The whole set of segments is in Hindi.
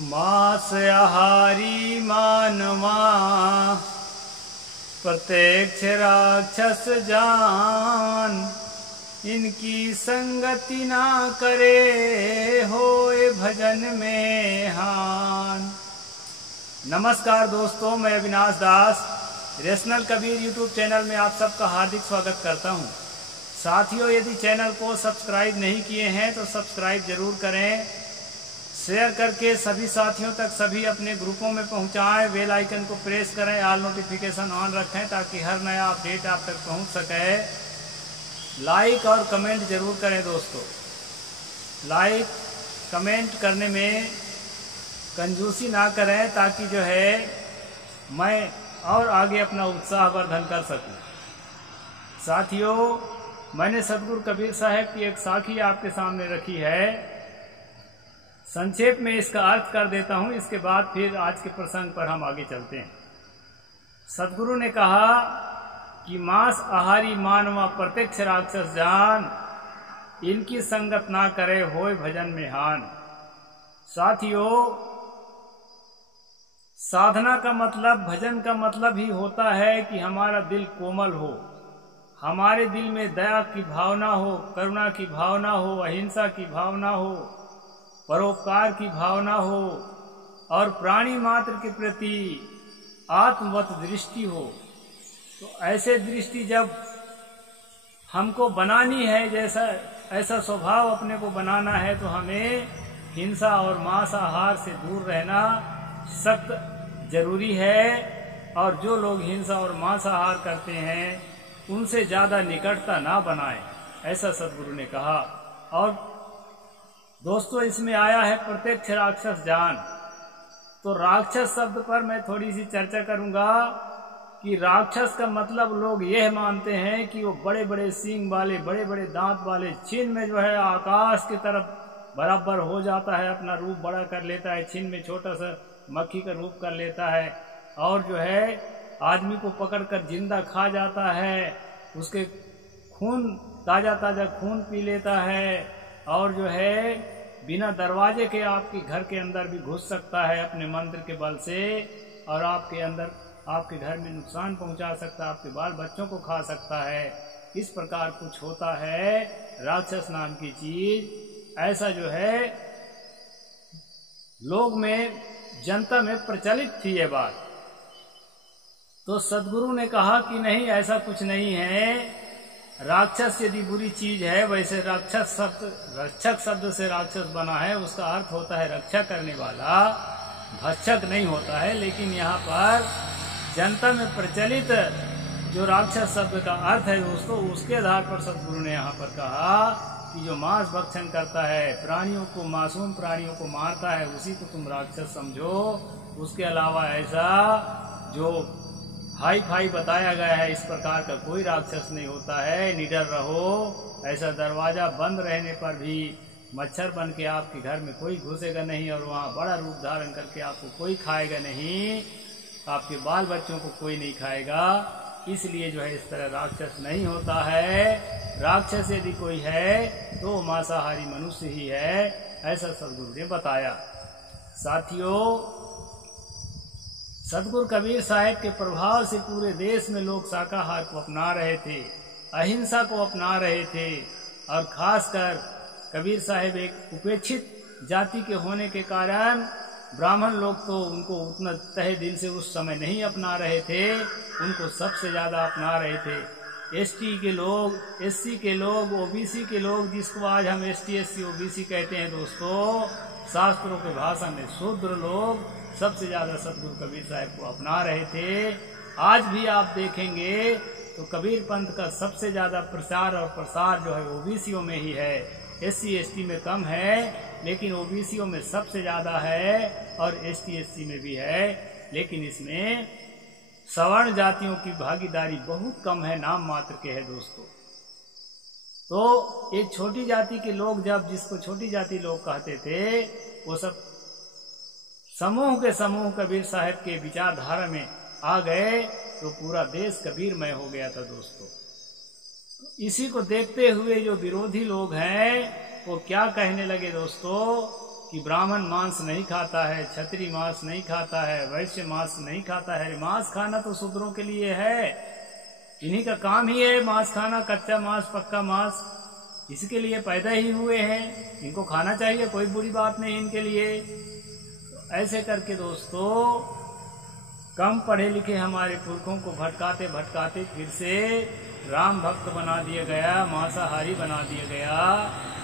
मांस आहारी मानवा प्रत्यक्ष राक्षस जान, इनकी संगति ना करे होए भजन में हान। नमस्कार दोस्तों, मैं अविनाश दास रेशनल कबीर यूट्यूब चैनल में आप सबका हार्दिक स्वागत करता हूं। साथियों, यदि चैनल को सब्सक्राइब नहीं किए हैं तो सब्सक्राइब जरूर करें, शेयर करके सभी साथियों तक सभी अपने ग्रुपों में पहुंचाएं, बेल आइकन को प्रेस करें, ऑल नोटिफिकेशन ऑन रखें ताकि हर नया अपडेट आप तक पहुंच सके। लाइक और कमेंट जरूर करें दोस्तों। लाइक कमेंट करने में कंजूसी ना करें ताकि जो है मैं और आगे अपना उत्साहवर्धन कर सकूं। साथियों, मैंने सदगुरु कबीर साहब की एक साखी आपके सामने रखी है। संक्षेप में इसका अर्थ कर देता हूं, इसके बाद फिर आज के प्रसंग पर हम आगे चलते हैं। सदगुरु ने कहा कि मांस आहारी मानवा प्रत्यक्ष राक्षस जान, इनकी संगत ना करे होए भजन में हान। साथियों, साधना का मतलब, भजन का मतलब ही होता है कि हमारा दिल कोमल हो, हमारे दिल में दया की भावना हो, करुणा की भावना हो, अहिंसा की भावना हो, परोपकार की भावना हो और प्राणी मात्र के प्रति आत्मवत दृष्टि हो। तो ऐसे दृष्टि जब हमको बनानी है, जैसा ऐसा स्वभाव अपने को बनाना है, तो हमें हिंसा और मांसाहार से दूर रहना सख्त जरूरी है। और जो लोग हिंसा और मांसाहार करते हैं उनसे ज्यादा निकटता ना बनाएं, ऐसा सदगुरु ने कहा। और दोस्तों, इसमें आया है प्रत्यक्ष राक्षस जान। तो राक्षस शब्द पर मैं थोड़ी सी चर्चा करूंगा कि राक्षस का मतलब लोग यह मानते हैं कि वो बड़े बड़े सींग वाले, बड़े बड़े दांत वाले, छिन में जो है आकाश की तरफ बराबर हो जाता है, अपना रूप बड़ा कर लेता है, छिन में छोटा सा मक्खी का रूप कर लेता है और जो है आदमी को पकड़कर जिंदा खा जाता है, उसके खून, ताजा ताजा खून पी लेता है और जो है बिना दरवाजे के आपके घर के अंदर भी घुस सकता है अपने मंत्र के बल से, और आपके अंदर, आपके घर में नुकसान पहुंचा सकता है, आपके बाल बच्चों को खा सकता है। इस प्रकार कुछ होता है राक्षस नाम की चीज। ऐसा जो है लोग में, जनता में प्रचलित थी ये बात। तो सदगुरु ने कहा कि नहीं, ऐसा कुछ नहीं है। राक्षस यदि बुरी चीज है, वैसे राक्षस शब्द, रक्षक शब्द से राक्षस बना है, उसका अर्थ होता है रक्षा करने वाला, भक्षक नहीं होता है। लेकिन यहाँ पर जनता में प्रचलित जो राक्षस शब्द का अर्थ है दोस्तों, उसके आधार पर सदगुरु ने यहाँ पर कहा कि जो मांस भक्षण करता है, प्राणियों को, मासूम प्राणियों को मारता है, उसी को तुम राक्षस समझो। उसके अलावा ऐसा जो हाई फाई बताया गया है, इस प्रकार का कोई राक्षस नहीं होता है। निडर रहो। ऐसा दरवाजा बंद रहने पर भी मच्छर बन के आपके घर में कोई घुसेगा नहीं और वहाँ बड़ा रूप धारण करके आपको कोई खाएगा नहीं, आपके बाल बच्चों को कोई नहीं खाएगा। इसलिए जो है इस तरह राक्षस नहीं होता है। राक्षस यदि कोई है तो मांसाहारी मनुष्य ही है, ऐसा सदगुरु ने बताया। साथियों, सदगुरु कबीर साहब के प्रभाव से पूरे देश में लोग शाकाहार को अपना रहे थे, अहिंसा को अपना रहे थे। और खासकर कबीर साहब एक उपेक्षित जाति के होने के कारण ब्राह्मण लोग तो उनको उतना तहे दिल से उस समय नहीं अपना रहे थे, उनको सबसे ज्यादा अपना रहे थे। एसटी के लोग, एससी के लोग, ओबीसी के लोग, जिसको आज हम एसटी, एससी, ओबीसी कहते हैं दोस्तों, शास्त्रों के भाषा में शूद्र लोग सबसे ज्यादा सदगुरु कबीर साहब को अपना रहे थे। आज भी आप देखेंगे तो कबीर पंथ का सबसे ज्यादा प्रचार और प्रसार जो है ओबीसीओ में ही है। एससी एसटी में कम है, लेकिन ओबीसीओ में सबसे ज्यादा है और एसटी एससी में भी है। लेकिन इसमें सवर्ण जातियों की भागीदारी बहुत कम है, नाम मात्र के है दोस्तों। तो एक छोटी जाति के लोग, जब जिसको छोटी जाति लोग कहते थे, वो सब समूह के समूह कबीर साहब के विचारधारा में आ गए तो पूरा देश कबीरमय हो गया था दोस्तों। इसी को देखते हुए जो विरोधी लोग हैं वो क्या कहने लगे दोस्तों कि ब्राह्मण मांस नहीं खाता है, क्षत्रिय मांस नहीं खाता है, वैश्य मांस नहीं खाता है। मांस खाना तो शूद्रों के लिए है, इन्हीं का काम ही है मांस खाना, कच्चा मांस, पक्का मांस, इसके लिए पैदा ही हुए हैं, इनको खाना चाहिए, कोई बुरी बात नहीं इनके लिए। तो ऐसे करके दोस्तों कम पढ़े लिखे हमारे पुरखों को भटकाते भटकाते फिर से राम भक्त बना दिया गया, मांसाहारी बना दिया गया,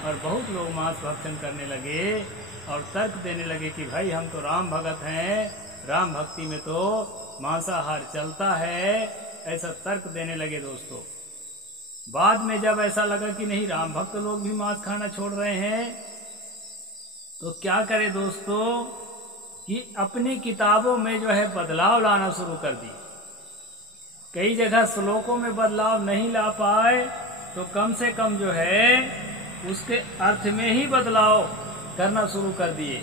और बहुत लोग मांस भक्षण करने लगे और तर्क देने लगे कि भाई हम तो राम भगत हैं, राम भक्ति में तो मांसाहार चलता है, ऐसा तर्क देने लगे दोस्तों। बाद में जब ऐसा लगा कि नहीं राम भक्त लोग भी मांस खाना छोड़ रहे हैं, तो क्या करे दोस्तों कि अपनी किताबों में जो है बदलाव लाना शुरू कर दी। कई जगह श्लोकों में बदलाव नहीं ला पाए तो कम से कम जो है उसके अर्थ में ही बदलाव करना शुरू कर दिए।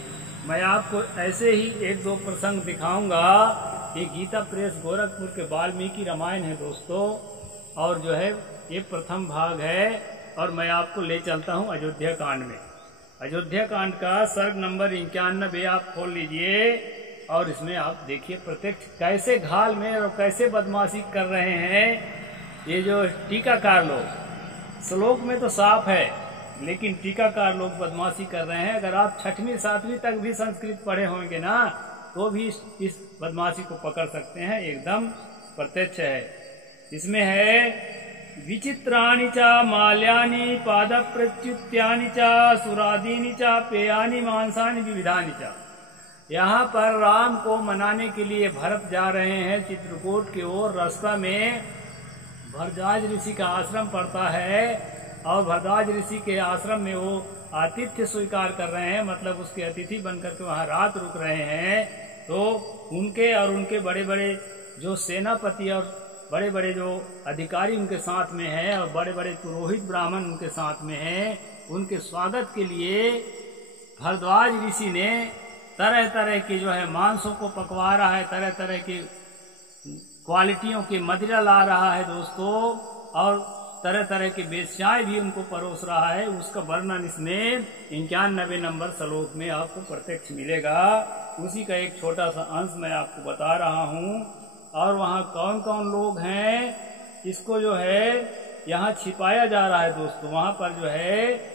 मैं आपको ऐसे ही एक दो प्रसंग दिखाऊंगा। ये गीता प्रेस गोरखपुर के वाल्मीकि रामायण है दोस्तों, और जो है ये प्रथम भाग है, और मैं आपको ले चलता हूँ अयोध्या कांड में। अयोध्या कांड का सर्ग नंबर 91 आप खोल लीजिए, और इसमें आप देखिए प्रत्यक्ष कैसे घाल में और कैसे बदमाशी कर रहे हैं ये जो टीकाकार लोग। श्लोक में तो साफ है, लेकिन टीकाकार लोग बदमाशी कर रहे हैं। अगर आप 6वीं 7वीं तक भी संस्कृत पढ़े होंगे ना, तो भी इस बदमाशी को पकड़ सकते हैं, एकदम प्रत्यक्ष है। इसमें है विचित्राणि च माल्यानि पाद प्रत्युत्यानि च सुरादीनि च पेयानि मांसानि विविधानि च। यहाँ पर राम को मनाने के लिए भरत जा रहे हैं चित्रकूट की ओर। रास्ता में भरद्वाज ऋषि का आश्रम पड़ता है, और भरद्वाज ऋषि के आश्रम में वो आतिथ्य स्वीकार कर रहे हैं, मतलब उसके अतिथि बनकर के वहाँ रात रुक रहे हैं। तो उनके और उनके बड़े बड़े जो सेनापति और बड़े बड़े जो अधिकारी उनके साथ में हैं, और बड़े बड़े पुरोहित ब्राह्मण उनके साथ में हैं, उनके स्वागत के लिए भरद्वाज ऋषि ने तरह तरह के जो है मांसों को पकवा रहा है, तरह तरह की क्वालिटियों के मदिरा ला रहा है दोस्तों, और तरह तरह की वेश्याएं भी उनको परोस रहा है। उसका वर्णन इसमें 91 नंबर श्लोक में आपको प्रत्यक्ष मिलेगा। उसी का एक छोटा सा अंश मैं आपको बता रहा हूँ। और वहाँ कौन कौन लोग हैं इसको जो है यहाँ छिपाया जा रहा है दोस्तों। वहाँ पर जो है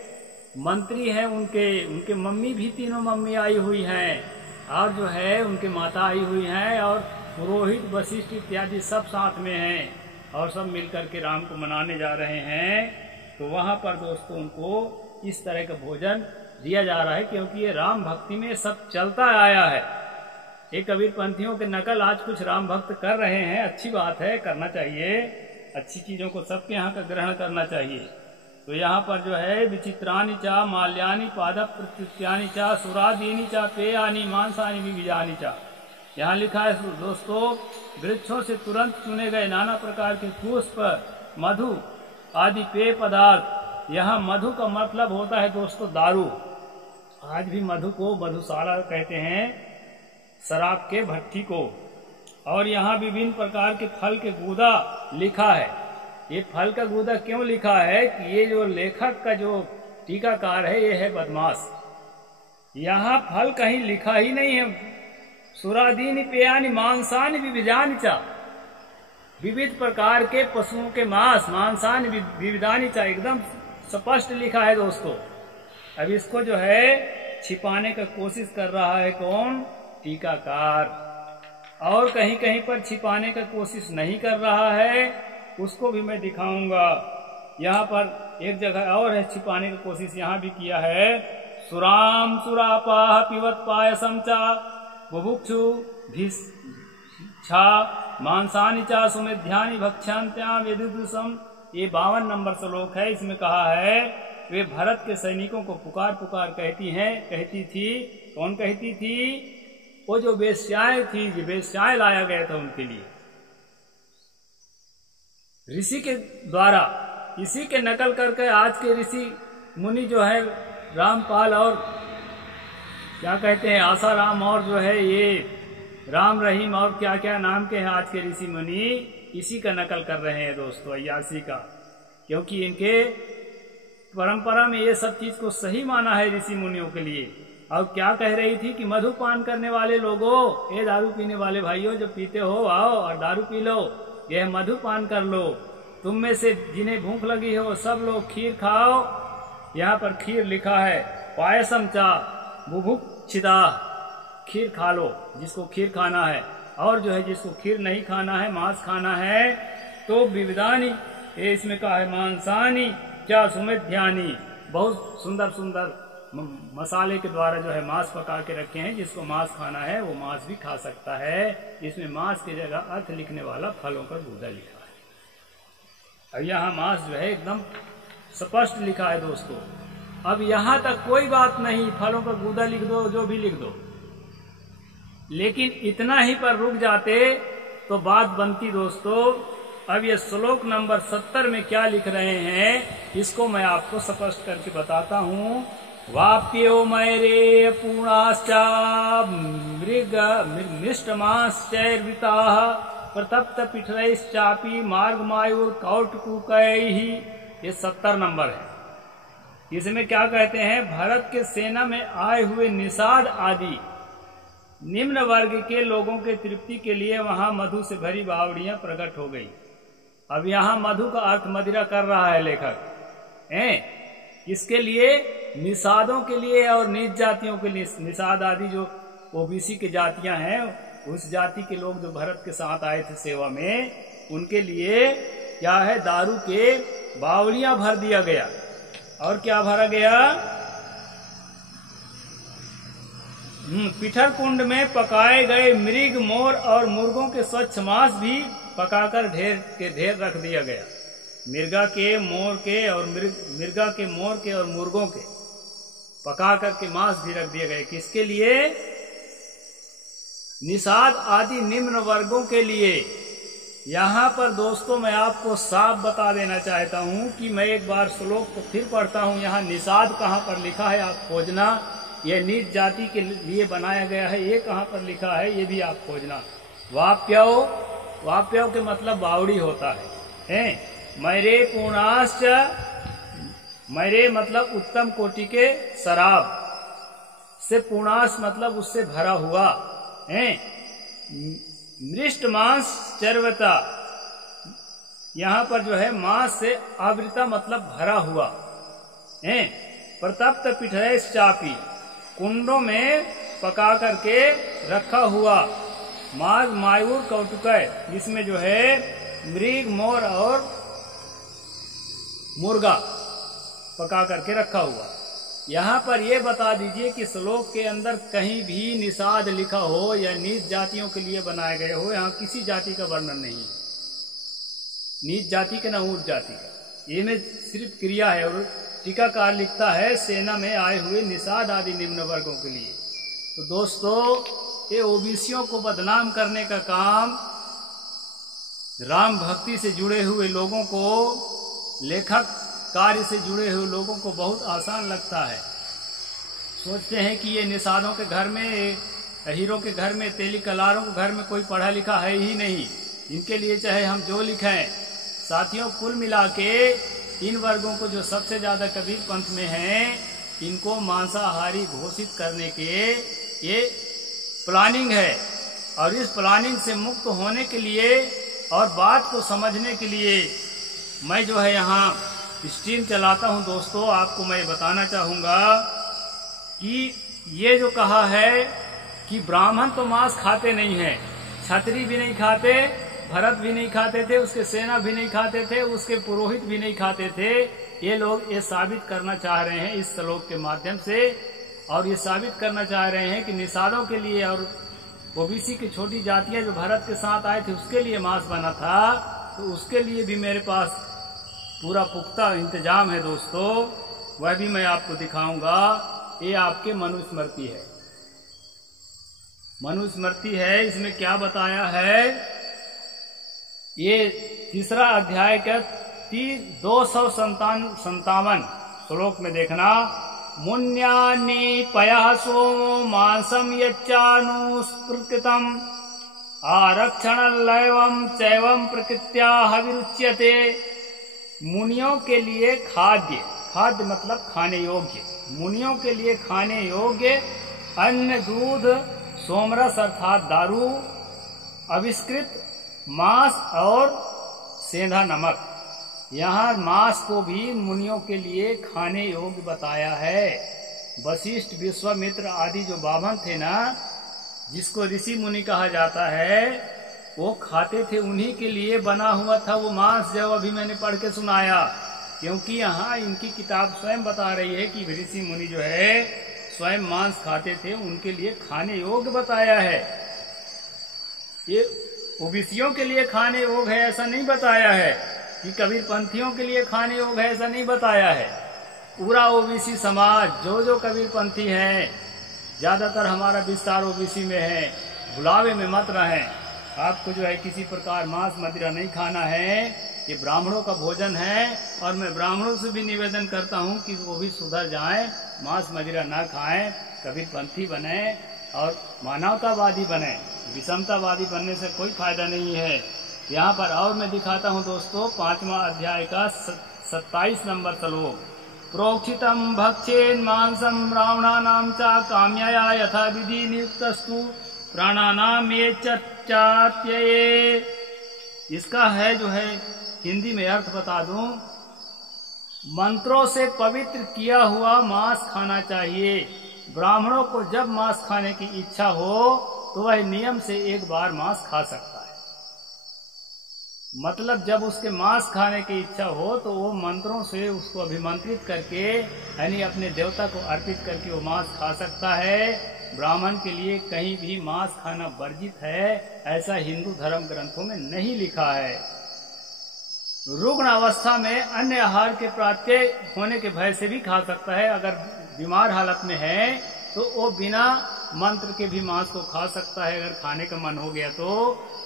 मंत्री हैं, उनके मम्मी भी, तीनों मम्मी आई हुई हैं, और जो है उनके माता आई हुई हैं, और पुरोहित वशिष्ठ इत्यादि सब साथ में हैं, और सब मिलकर के राम को मनाने जा रहे हैं। तो वहाँ पर दोस्तों उनको इस तरह का भोजन दिया जा रहा है, क्योंकि ये राम भक्ति में सब चलता आया है। ये कबीर पंथियों के नकल आज कुछ राम भक्त कर रहे हैं, अच्छी बात है, करना चाहिए, अच्छी चीजों को सबके यहाँ का ग्रहण करना चाहिए। तो यहाँ पर जो है विचित्राणि च माल्यानि पाद प्रत्युत्यानि च सुरादीनि च पेयानि मांसानि विविधानि च। यहाँ लिखा है दोस्तों, वृक्षों से तुरंत चुने गए नाना प्रकार के पुष्प, मधु आदि पेय पदार्थ। यहाँ मधु का मतलब होता है दोस्तों दारू। आज भी मधु को मधुशाला कहते हैं, शराब के भट्टी को। और यहाँ विभिन्न प्रकार के फल के गूदा लिखा है। ये फल का गूदा क्यों लिखा है कि ये जो लेखक का जो टीकाकार है ये है बदमाश। यहाँ फल कहीं लिखा ही नहीं है। सुरादीनि पेयानि मांसानि विविधानि च, विविध प्रकार के पशुओं के मांस, मांसानि विविधानि च, एकदम स्पष्ट लिखा है दोस्तों। अब इसको जो है छिपाने का कोशिश कर रहा है कौन? टीकाकार। और कहीं कहीं पर छिपाने का कोशिश नहीं कर रहा है, उसको भी मैं दिखाऊंगा। यहाँ पर एक जगह और है छिपाने की कोशिश, यहाँ भी किया है। सुराम सुरापाह पिबत पायसम च बुभुक्षु भिक्षा मांसानि च सुमेध्यानि भक्ष्यांत्याम विदुषम। ये 52 नंबर श्लोक है। इसमें कहा है वे भरत के सैनिकों को पुकार पुकार कहती थी। कौन कहती थी? वो जो वेश्याएं थी, वेश्याएं लाया गया था उनके लिए ऋषि के द्वारा। इसी के नकल करके आज के ऋषि मुनि जो है रामपाल और क्या कहते हैं आसाराम, और जो है ये राम रहीम और क्या क्या नाम के हैं आज के ऋषि मुनि, इसी का नकल कर रहे हैं दोस्तों, अय्यासी का। क्योंकि इनके परंपरा में ये सब चीज को सही माना है ऋषि मुनियों के लिए। अब क्या कह रही थी कि मधुपान करने वाले लोगों, ये दारू पीने वाले भाइयों जो पीते हो, आओ और दारू पी लो, यह मधुपान कर लो। तुम में से जिन्हें भूख लगी हो सब लोग खीर खाओ। यहाँ पर खीर लिखा है, पायसम चा बुभुक्षिता, खीर खा लो जिसको खीर खाना है। और जो है जिसको खीर नहीं खाना है, मांस खाना है, तो विविधानी, ये इसमें कहा है मांसानी क्या सुमेध्यानी, बहुत सुंदर सुंदर मसाले के द्वारा जो है मांस पका के रखे हैं। जिसको मांस खाना है वो मांस भी खा सकता है। इसमें मांस की जगह अर्थ लिखने वाला फलों का गूदा लिखा है। अब यहाँ मांस जो है एकदम स्पष्ट लिखा है दोस्तों। अब यहाँ तक कोई बात नहीं, फलों का गूदा लिख दो, जो भी लिख दो, लेकिन इतना ही पर रुक जाते तो बात बनती दोस्तों। अब ये श्लोक नंबर 70 में क्या लिख रहे हैं इसको मैं आपको स्पष्ट करके बताता हूँ। वाप्यो मैरे पूर्णाश्चा मृग मिष्टमाश्चैर्वृता प्रतप्त पिठरैश्चापि मार्गमायुर कौटकुकैहि, ये 70 नंबर है। इसमें क्या कहते हैं, भारत के सेना में आए हुए निषाद आदि निम्न वर्ग के लोगों के तृप्ति के लिए वहां मधु से भरी बावड़ियां प्रकट हो गई। अब यहाँ मधु का अर्थ मदिरा कर रहा है लेखक हैं, इसके लिए निषादों के लिए और नीच जातियों के लिए। निषाद आदि जो ओबीसी की जातियां हैं, उस जाति के लोग जो भरत के साथ आए थे सेवा में, उनके लिए क्या है, दारू के बावड़ियां भर दिया गया। और क्या भरा गया, पिठर कुंड में पकाए गए मृग, मोर और मुर्गों के स्वच्छ मांस भी पकाकर ढेर के ढेर रख दिया गया। मिर्गा के, मोर के और मिर्गा के, मोर के और मुर्गों के पका करके मांस भी रख दिए गए। किसके लिए, निषाद आदि निम्न वर्गों के लिए। यहाँ पर दोस्तों मैं आपको साफ बता देना चाहता हूँ कि मैं एक बार श्लोक को फिर पढ़ता हूँ। यहाँ निषाद कहाँ पर लिखा है आप खोजना, यह नीच जाति के लिए बनाया गया है, ये कहाँ पर लिखा है ये भी आप खोजना। वाप्यव, वाप्यव के मतलब बावड़ी होता है। मैरे पूर्णाश्च, मैरे मतलब उत्तम कोटि के शराब से, पूर्णाश मतलब उससे भरा हुआ है। मृष्ट मांस चर्वता, यहाँ पर जो है मांस से आवृता मतलब भरा हुआ है। प्रतप्त पिठरैश चापी, कुंडों में पका करके रखा हुआ। मार्ग मायूर कौटुकय, जिसमें जो है मृग, मोर और मुर्गा पका करके रखा हुआ। यहाँ पर यह बता दीजिए कि श्लोक के अंदर कहीं भी निषाद लिखा हो या नीच जातियों के लिए बनाए गए हो, यहाँ किसी जाति का वर्णन नहीं है, नीच जाति के न ऊंच जाति का। ये में सिर्फ क्रिया है। और टीकाकार लिखता है सेना में आए हुए निषाद आदि निम्न वर्गों के लिए। तो दोस्तों ये ओबीसियों को बदनाम करने का काम राम भक्ति से जुड़े हुए लोगों को, लेखक कार्य से जुड़े हुए लोगों को बहुत आसान लगता है। सोचते हैं कि ये निषादों के घर में, हीरो के घर में, तेली कलारों के घर में कोई पढ़ा लिखा है ही नहीं, इनके लिए चाहे हम जो लिखें। साथियों कुल मिला के इन वर्गों को जो सबसे ज्यादा कबीर पंथ में हैं, इनको मांसाहारी घोषित करने के ये प्लानिंग है। और इस प्लानिंग से मुक्त होने के लिए और बात को समझने के लिए मैं जो है यहाँ स्ट्रीम चलाता हूँ। दोस्तों आपको मैं बताना चाहूँगा कि ये जो कहा है कि ब्राह्मण तो मांस खाते नहीं है, क्षत्रिय भी नहीं खाते, भरत भी नहीं खाते थे, उसके सेना भी नहीं खाते थे, उसके पुरोहित भी नहीं खाते थे। ये लोग ये साबित करना चाह रहे हैं इस श्लोक के माध्यम से, और ये साबित करना चाह रहे हैं कि निषादों के लिए और ओबीसी की छोटी जातियां जो भारत के साथ आए थे उसके लिए मांस बना था। तो उसके लिए भी मेरे पास पूरा पुख्ता इंतजाम है दोस्तों, वह भी मैं आपको दिखाऊंगा। ये आपके मनुस्मृति है, मनुस्मृति है। इसमें क्या बताया है, ये तीसरा अध्याय का 257 श्लोक में देखना। मुन्यानि पयासो मांसम यच्चानुस्पृकृतम आरक्षण लैवम चैवम प्रकृत्या हविरुच्यते। मुनियों के लिए खाद्य, खाद्य मतलब खाने योग्य, मुनियों के लिए खाने योग्य अन्न, दूध, सोमरस अर्थात दारू, अविष्कृत मांस और सेंधा नमक। यहाँ मांस को भी मुनियों के लिए खाने योग्य बताया है। वशिष्ठ, विश्वामित्र आदि जो बाभन थे ना, जिसको ऋषि मुनि कहा जाता है, वो खाते थे, उन्हीं के लिए बना हुआ था वो मांस, जो अभी मैंने पढ़ के सुनाया। क्योंकि यहाँ इनकी किताब स्वयं बता रही है कि ऋषि मुनि जो है स्वयं मांस खाते थे, उनके लिए खाने योग्य बताया है। ये ओबीसियों के लिए खाने योग्य है ऐसा नहीं बताया है, कि कबीर पंथियों के लिए खाने योग्य है ऐसा नहीं बताया है। पूरा ओबीसी समाज, जो कबीर पंथी हैं, ज्यादातर हमारा विस्तार ओबीसी में है, भुलावे में मत रहें। आपको जो है किसी प्रकार मांस मदिरा नहीं खाना है, ये ब्राह्मणों का भोजन है। और मैं ब्राह्मणों से भी निवेदन करता हूँ कि वो भी सुधर जाएं, मांस मदिरा ना खाएं, कबीर पंथी बने और मानवतावादी बने। विषमतावादी बनने से कोई फायदा नहीं है। यहाँ पर और मैं दिखाता हूँ दोस्तों 5वां अध्याय का 27 नंबर श्लोक। प्रोक्षितम भक्षेन मांसम ब्राह्मणानाम च काम्यया यथा विधि नियुक्तस्तु प्राणानाम ये चात्यये। इसका है जो है हिंदी में अर्थ बता दूं, मंत्रों से पवित्र किया हुआ मांस खाना चाहिए। ब्राह्मणों को जब मांस खाने की इच्छा हो तो वह नियम से एक बार मांस खा सकता है। मतलब जब उसके मांस खाने की इच्छा हो तो वो मंत्रों से उसको अभिमंत्रित करके, यानी अपने देवता को अर्पित करके वो मांस खा सकता है। ब्राह्मण के लिए कहीं भी मांस खाना वर्जित है, ऐसा हिंदू धर्म ग्रंथों में नहीं लिखा है। रुग्ण अवस्था में अन्य आहार के प्राप्य होने के भय से भी खा सकता है। अगर बीमार हालत में है तो वो बिना मंत्र के भी मांस को खा सकता है। अगर खाने का मन हो गया तो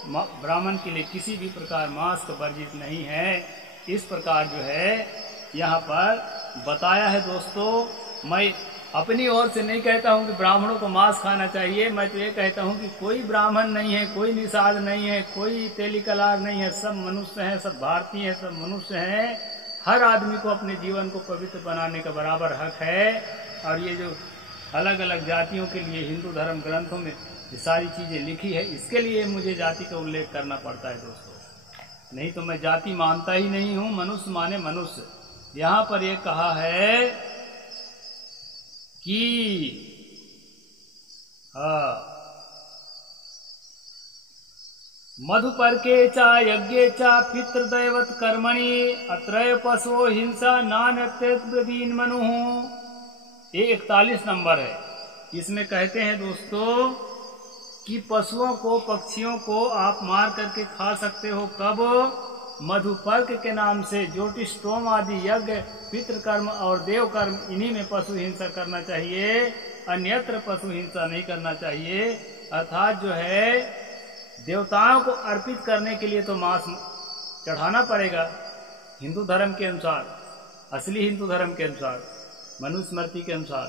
ब्राह्मण के लिए किसी भी प्रकार मांस का वर्जित नहीं है। इस प्रकार जो है यहाँ पर बताया है दोस्तों। मैं अपनी ओर से नहीं कहता हूँ कि ब्राह्मणों को मांस खाना चाहिए, मैं तो ये कहता हूँ कि कोई ब्राह्मण नहीं है, कोई निषाद नहीं है, कोई तेलिकलार नहीं है, सब मनुष्य हैं, सब भारतीय हैं, सब मनुष्य हैं। हर आदमी को अपने जीवन को पवित्र बनाने का बराबर हक है। और ये जो अलग अलग जातियों के लिए हिंदू धर्म ग्रंथों में ये सारी चीजें लिखी है, इसके लिए मुझे जाति का उल्लेख करना पड़ता है दोस्तों, नहीं तो मैं जाति मानता ही नहीं हूँ। मनुष्य माने मनुष्य। यहाँ पर ये कहा है कि मधुपर्के च यज्ञे च पितृदैवत कर्मणि अत्रय पशु हिंसा नान्यत्रेन मनु। ये 41 नंबर है। इसमें कहते हैं दोस्तों कि पशुओं को, पक्षियों को आप मार करके खा सकते हो। कब? मधुपर्क के नाम से ज्योतिषोम आदि यज्ञ, पितृकर्म और देव कर्म, इन्हीं में पशु हिंसा करना चाहिए, अन्यत्र पशु हिंसा नहीं करना चाहिए। अर्थात जो है देवताओं को अर्पित करने के लिए तो मांस चढ़ाना पड़ेगा हिंदू धर्म के अनुसार, असली हिंदू धर्म के अनुसार, मनुस्मृति के अनुसार।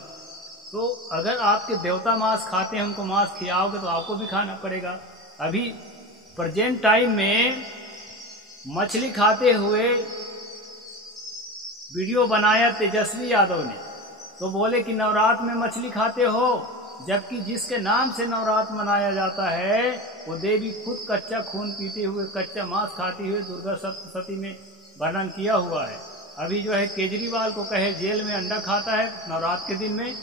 तो अगर आपके देवता मांस खाते हैं, उनको मांस खिलाओगे तो आपको भी खाना पड़ेगा। अभी प्रेजेंट टाइम में मछली खाते हुए वीडियो बनाया तेजस्वी यादव ने, तो बोले कि नवरात्र में मछली खाते हो, जबकि जिसके नाम से नवरात्र मनाया जाता है वो देवी खुद कच्चा खून पीते हुए, कच्चा मांस खाते हुए दुर्गा सप्तशती में वर्णन किया हुआ है। अभी जो है केजरीवाल को कहे जेल में अंडा खाता है नवरात्र के दिन में।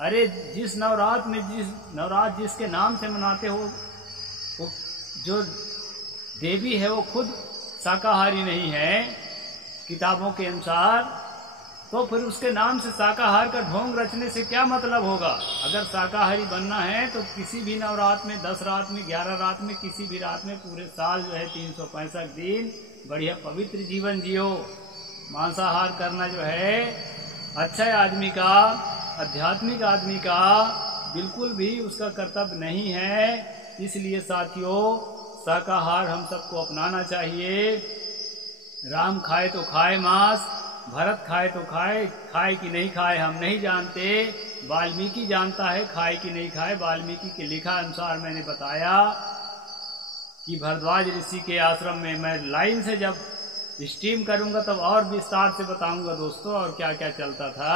अरे जिस नवरात्र में, जिस नवरात्र जिसके नाम से मनाते हो, वो जो देवी है वो खुद शाकाहारी नहीं है किताबों के अनुसार, तो फिर उसके नाम से शाकाहार का ढोंग रचने से क्या मतलब होगा। अगर शाकाहारी बनना है तो किसी भी नवरात्र में, 10 रात में, 11 रात में, किसी भी रात में, पूरे साल जो है 365 दिन बढ़िया पवित्र जीवन जियो। मांसाहार करना जो है अच्छा आदमी का, आध्यात्मिक आदमी का बिल्कुल भी उसका कर्तव्य नहीं है। इसलिए साथियों शाकाहार हम सबको अपनाना चाहिए। राम खाए तो खाए मांस, भरत खाए तो खाए, खाए कि नहीं खाए हम नहीं जानते, वाल्मीकि जानता है खाए कि नहीं खाए। वाल्मीकि के लिखा अनुसार मैंने बताया कि भरद्वाज ऋषि के आश्रम में, मैं लाइन से जब स्ट्रीम करूंगा तब और विस्तार से बताऊंगा दोस्तों और क्या क्या चलता था।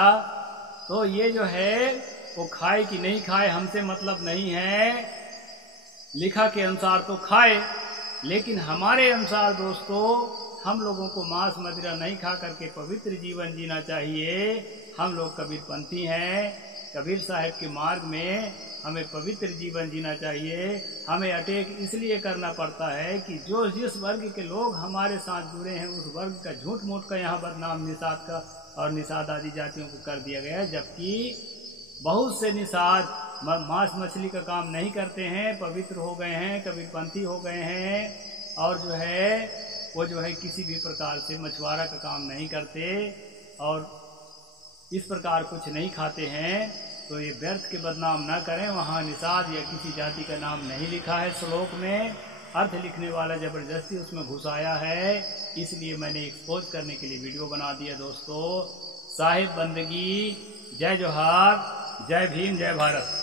तो ये जो है वो खाए कि नहीं खाए हमसे मतलब नहीं है, लिखा के अनुसार तो खाए, लेकिन हमारे अनुसार दोस्तों हम लोगों को मांस मदिरा नहीं खा करके पवित्र जीवन जीना चाहिए। हम लोग कबीरपंथी हैं, कबीर साहब के मार्ग में हमें पवित्र जीवन जीना चाहिए। हमें अटैक इसलिए करना पड़ता है कि जो जिस वर्ग के लोग हमारे साथ जुड़े हैं उस वर्ग का झूठ मूठ का यहाँ बदनाम निषाद का और निषाद आदि जातियों को कर दिया गया है, जबकि बहुत से निषाद मांस मछली का काम नहीं करते हैं, पवित्र हो गए हैं, कबीरपंथी हो गए हैं, और जो है वो जो है किसी भी प्रकार से मछुआरा का काम नहीं करते और इस प्रकार कुछ नहीं खाते हैं। तो ये व्यर्थ के बदनाम ना करें। वहाँ निषाद या किसी जाति का नाम नहीं लिखा है श्लोक में, अर्थ लिखने वाला जबरदस्ती उसमें घुसाया है, इसलिए मैंने एक्सपोज करने के लिए वीडियो बना दिया दोस्तों। साहिब बंदगी, जय जोहार, जय भीम, जय भारत।